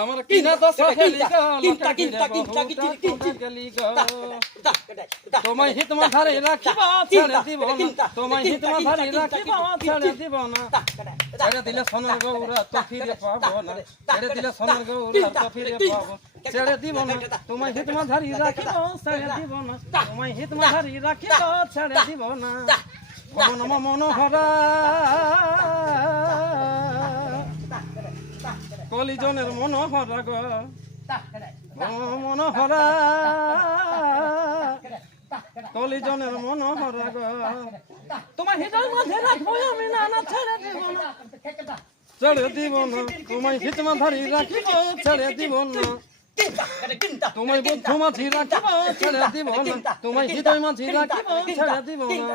আমার কিনা তো সহেলি তোমায় হিতমা ধরে রাখিব ছেড়ে দিব না তোমায় হিতমা ধরে রাখিব ছেড়ে দিব না ছেড়ে দিলে সোনার গৌরা তো ফিরে পাবো না ছেড়ে দিলে সোনার গৌরা তো ফিরে পাবো ছেড়ে দিব না তোমায় হিতমা ধরে রাখিব ছেড়ে দিব না তোমায় হিতমা ধরে রাখিব ছেড়ে দিব না মন মনোহরা কলিজনের মনোহরা গো মনোহরা কলিজনের মনোহরা গো তোমার হৃদয় মাঝে রাখবো আমি না না ছেড়ে দিব না ছেড়ে দিব না তোমায় হিতমা ধরি রাখিব ছেড়ে দিব না তোমায় বুদ্ধ মাঝি রাখিব ছেড়ে দিব না তোমায় হৃদয় মাঝি রাখিব ছেড়ে দিব না